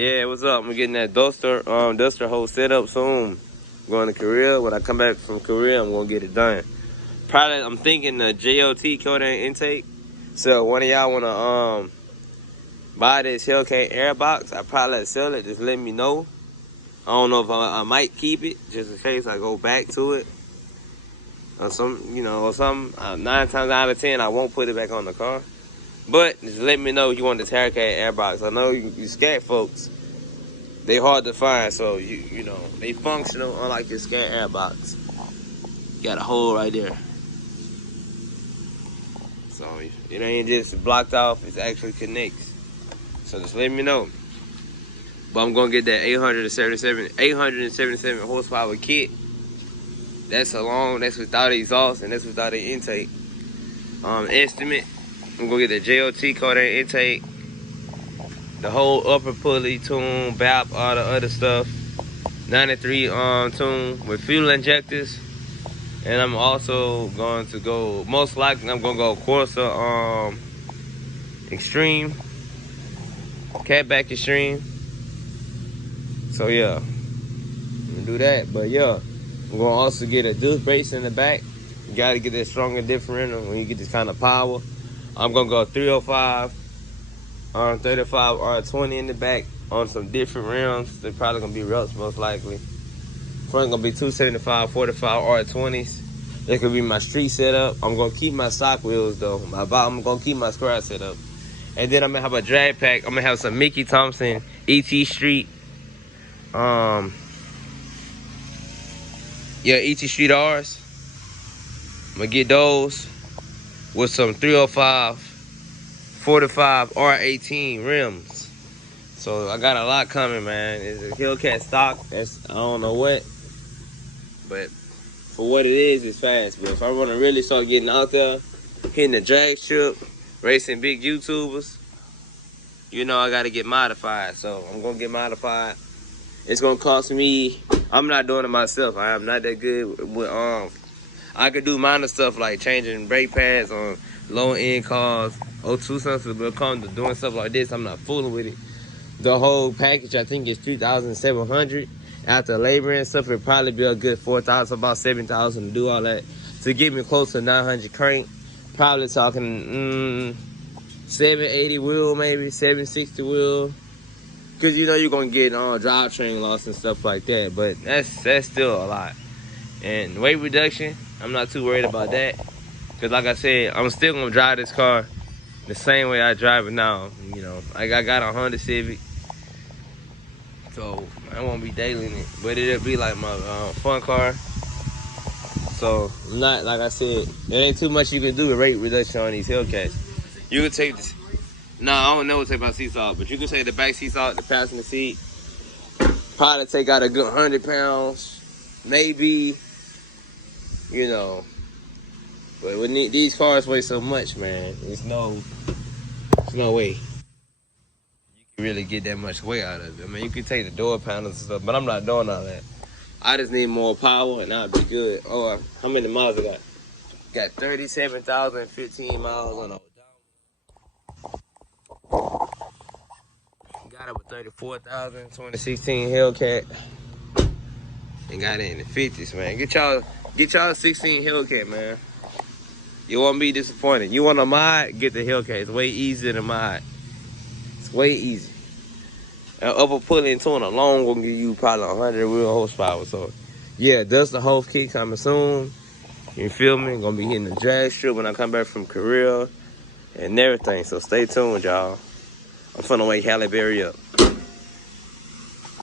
Yeah, what's up? I'm getting that Dusterhoof set up soon. I'm going to Korea. When I come back from Korea, I'm gonna get it done. Probably, I'm thinking the JOT coating intake. So one of y'all wanna buy this Hellcat air box, I probably sell it. Just let me know. I don't know if I might keep it just in case I go back to it or something. Or something. 9 times out of 10, I won't put it back on the car. But just let me know if you want this Hellcat air box. I know you scat folks, they hard to find, so you know they functional, unlike your scat air box. Got a hole right there, so it ain't just blocked off. It actually connects. So just let me know. But I'm gonna get that 877 horsepower kit. That's without exhaust and that's without the intake. Estimate. I'm gonna get the JOT coating intake, the whole upper pulley, tune, BAP, all the other stuff. 93 tune with fuel injectors. And I'm also going to go, most likely I'm gonna go Corsa Extreme, Catback Extreme. So yeah, I'm gonna do that. But yeah, I'm gonna also get a disc brace in the back. You gotta get that stronger differential when you get this kind of power. I'm gonna go 305, 35 R20 in the back on some different rims. They're probably gonna be Ruts most likely. Front gonna be 275, 45 R20s. That could be my street setup. I'm gonna keep my stock wheels though. I'm gonna keep my square setup. And then I'm gonna have a drag pack. I'm gonna have some Mickey Thompson ET Street. ET Street R's. I'm gonna get those with some 305, 45 R18 rims. So I got a lot coming, man. It's a Hellcat stock. That's I don't know what, but for what it is, it's fast. But if I want to really start getting out there, hitting the drag strip, racing big YouTubers, I got to get modified. So I'm gonna get modified. It's gonna cost me. I'm not doing it myself. I am not that good with I could do minor stuff like changing brake pads on low end cars, O2 sensors, but come to doing stuff like this, I'm not fooling with it. The whole package, I think, is $3,700. After labor and stuff, it'd probably be a good $4,000, about $7,000 to do all that. To get me close to 900 crank, probably talking 780 wheel, maybe 760 wheel. Cause you're gonna get drivetrain loss and stuff like that, but that's still a lot. And weight reduction, I'm not too worried about that. Cause like I said, I'm still gonna drive this car the same way I drive it now. I got a Honda Civic, so I won't be dailying it, but it'll be like my fun car. So not like I said, there ain't too much you can do with weight reduction on these Hellcats. You can take this. No, I don't know what to take my seats off, but you can take the back seats off, the passenger seat. Probably take out a good 100 pounds, maybe. But when these cars weigh so much, man, there's no way you can really get that much weight out of it. I mean, you can take the door panels and stuff, but I'm not doing all that. I just need more power and I'll be good. Oh, how many miles I got? Got 37,015 miles on the got it with 34,000, 2016 Hellcat. And got it in the 50s, man. Get y'all a 16 Hellcat, man. You won't be disappointed. You want a mod? Get the Hellcat. It's way easier than mod. It's way easy. That upper pulley and tune alone will give you probably 100 wheel horsepower. So, yeah, Dusterhoof kit coming soon. You feel me? Gonna be hitting the drag strip when I come back from Korea and everything. So stay tuned, y'all. I'm finna wake Halle Berry up.